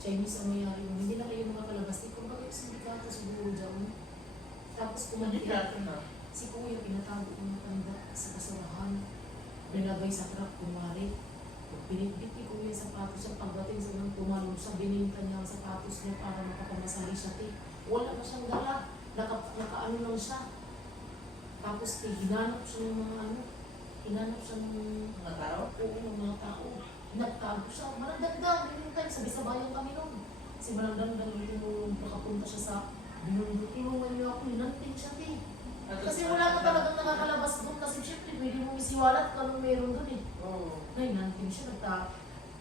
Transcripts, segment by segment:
Chinese ang mayari mo. Hindi na kayo makakalabas. Di kung bakit sindikato siguro dyan. Tapos Sindikato na. si Kuya pinatago ng matanda sa kasurahan. Binagay sa truck, kumari. Pinitbit ni Kuya yung sapatos siya. Pagdating sa nang tumalong siya, bininta niya ang sapatos niya para makapamasahe siya. Wala na siyang dala. Nakaano lang siya. Tapos hinanap siya ng mga hinanap siya ng Mga tao? oo, ng mga tao. Nagtago siya. Managdagdag. Sabi-sabayan kami nun. Kasi managdagdag nung nakapunta siya sa binundok. Tinungan niyo ako, hinanting siya. Kasi wala ka talagang nakakalabas doon. Kasi syempre, pwede mong isiwalat ka nung meron doon eh. Oo. Ngayon, hinanting siya.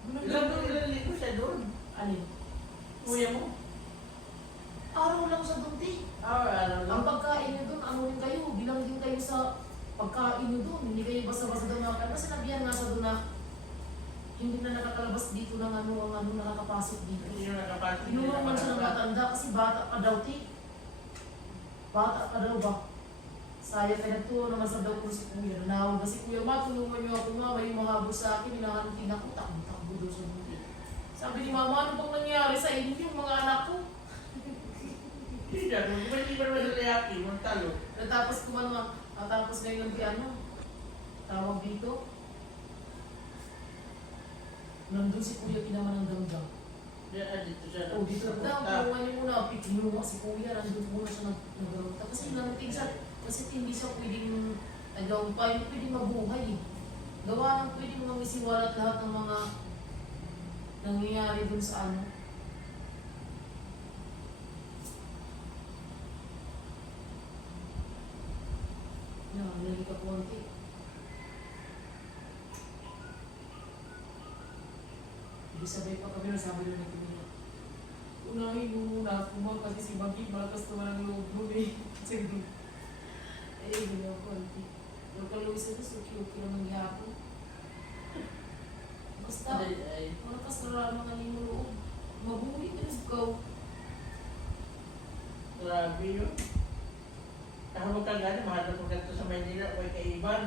Ilan ligo siya doon? Alin? Kuya mo? Araw lang siya doon, Ano Ang pagkain niyo doon, ano rin kayo, bilang din kayo sa pagkain niyo doon. Hindi kayo basta-basta doon nakakain. Kasi sinabihan nga siya doon na hindi na nakakalabas dito ng ang nakakapasok dito. Hindi yung nakapasok. Tinulungan siya ng matanda kasi bata pa daw, Bata pa daw ba? Sayang kaya nagtuwa naman sa daw ko si Kuya. Nanawag na si Kuya, tulungan niyo ako may mahabos sa akin, hinahantin ako, takbo daw siya doon. Sabi ni Mama, ano bang nangyari sa inyo yung mga anak ko? Hindi ba naman sa layaki, magtalo? Natapos ngayon ng tawag dito. Nandun si Kuya pinaman ng damdam. Dito siya. Dito daw, tulungan niyo muna. Kinuha si Kuya, nandun muna siya nag-garota. Kasi nanting siya, kasi hindi siya pwedeng nagawang hindi pwedeng mabuhay. Gawa ng pwedeng mamisiwalat lahat ng mga nangyayari dun sa lagi ka konti. Sabay pa kami, sabi na ni Camila. Unahin mo muna ako mo kasi si Magi malakas naman ang loob mo eh. Sige. Ginawa ko. Nagkaluwi sa suki-uki naman gihapon. Basta, malakas na mga nimo loob. Mabuhi ka na ikaw. Grabe yun. Kahapon ka gano'n, mahal ko ganito sa Maynila, o kaiban.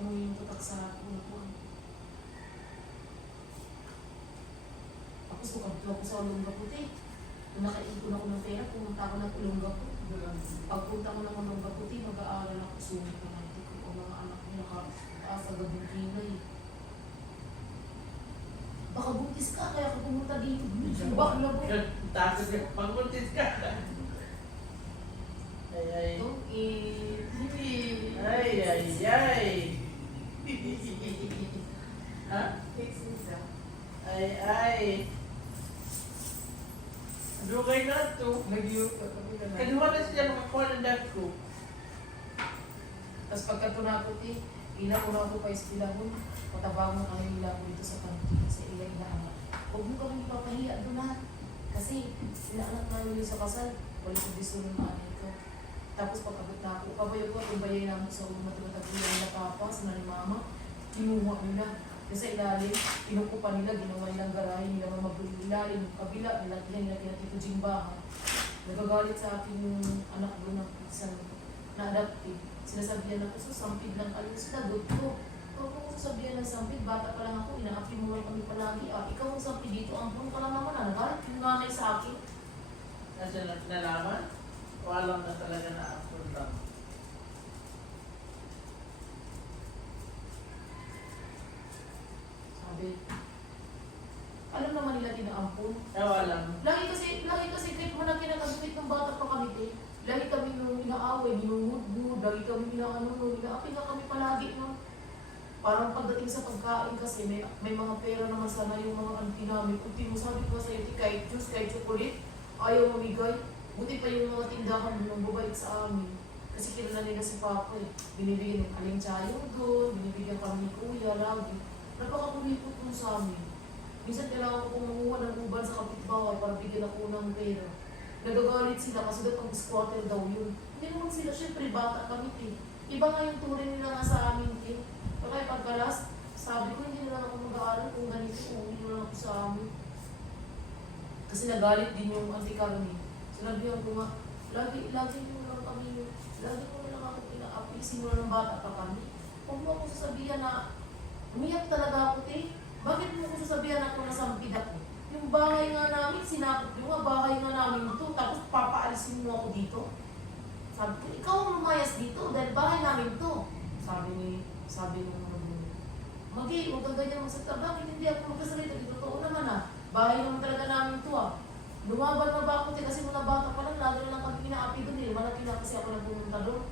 Amoy yung tutak sa ulo. Tapos kukabito ako sa Olongapo. Kung nakaipon ako ng pera, pumunta ako ng Olongapo. Pagpunta ko ng Olongapo, mag-aaral ako sumit na natin ko. O mga anak niya nakataas sa gabong kilay. Baka buntis ka, kaya ka pumunta dito. Bakla mo. Takot ka, pagbuntis ka. Ay. Don't eat. Ay. Ha? Ay. Dugay na ito. Kanuha na siya makakuha ng dad ko. Tapos pagkatuna ko, ila ko na ako pa iskilahon. Patabang mo kami nila ko dito sa kantin. Sa ila anak. Huwag mo kami ipapahiya doon ha. Kasi inaanak namin yun sa kasal. Wala ko gusto ng mga ito. Tapos pagkabot na ako, kabayo ko, tumbayay namin sa ulo matulatagulan nila papa, sa ni mama. Kinuha nila. Kasi ilalim, kinukupa nila, ginawa nilang garahe nila, ilalim, kabila, nilagyan nila Tito Jimbahan. Nagagalit sa akin yung anak doon ng isang na-adaptive. Sinasabihan ako, so sampid lang kayo, sinagot ko. Huwag mo sasabihan ng sampid, bata pa lang ako, inaapi mo lang kami palagi. Ikaw ang sampid dito, ampun ka lang naman, nagalit yung nanay sa akin. Kasi nalaman, walang na talaga na-approve lang. Alam naman nila tinaampun. Walang. Lagi kasi kahit mo na kinakagumit ng bata pa kami, lagi kami nung inaaway, ninuhudhud, lagi kami inaapi na kami palagi no. Parang pagdating sa pagkain kasi may mga pera naman sana yung mga auntie namin. Kung sabi ko sa iyo, kahit juice, kahit chocolate, ayaw mamigay. Buti pa yung mga tindahan ng babalik sa amin. Kasi kilala nila si Papa Binibigyan ng aling chayo doon, binibigyan kami ni Kuya lagi. Napakakulipot mo sa amin. Minsan kailangan ko kumuha ng uban sa kapitbahay para bigyan ako ng pera. Nagagalit sila kasi daw pang squatter daw yun. Hindi naman sila, syempre bata kami Iba nga yung turing nila nga sa amin Kaya pagkalas, sabi ko hindi na lang ako mag-aaral kung ganito, uwi na lang ako sa amin. Kasi nagalit din yung auntie Carmen. Sinabihan ko nga, lagi mo lang ako pinaapi simula ng bata pa kami. Huwag mo ako sasabihan na umiyak talaga ako, te. Bakit mo ako sasabihan ako na sampid ako? Yung bahay nga namin, sinakot yung nga bahay nga namin ito, tapos papaalisin mo ako dito. Sabi ko, ikaw ang lumayas dito dahil bahay namin to. Sabi nung Magi, huwag kang ganyan magsalita. Bakit hindi ako magkasalita? Di totoo naman ah. Bahay naman talaga namin to ah. Lumaban na ba ako, te? Kasi muna bata pa lang, lalo na lang kami pinaapi doon eh. Malaki na kasi ako nagpumunta doon.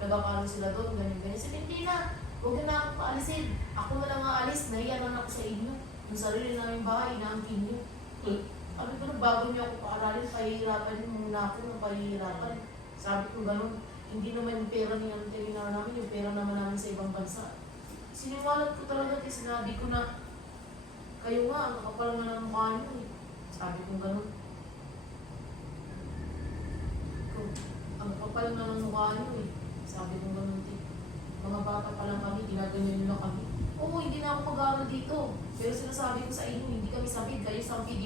Nagkakalo sila doon, ganyan-ganyan. Sabi, hindi na. Huwag na ako paalisin. Ako na lang aalis. Nahiya na ako sa inyo. Yung sarili namin bahay, inaangkin nyo. Sabi ko na, bago niyo ako paaralin, pahihirapan niyo muna ako ng pahihirapan. Sabi ko gano'n, hindi naman yung pera niya ang tininaw namin, yung pera naman namin sa ibang bansa. Siniwalat ko talaga kasi sinabi ko na, kayo nga, ang kakapal nga ng mukha niyo eh. Sabi ko gano'n. Ang kakapal nga ng mukha niyo eh. Sabi ko gano'n, te. Mga bata pa lang kami, ginaganyan nyo lang kami. Oo, hindi na ako mag-aaral dito. Pero sinasabi ko sa inyo, hindi kami sabid, kayo sabid.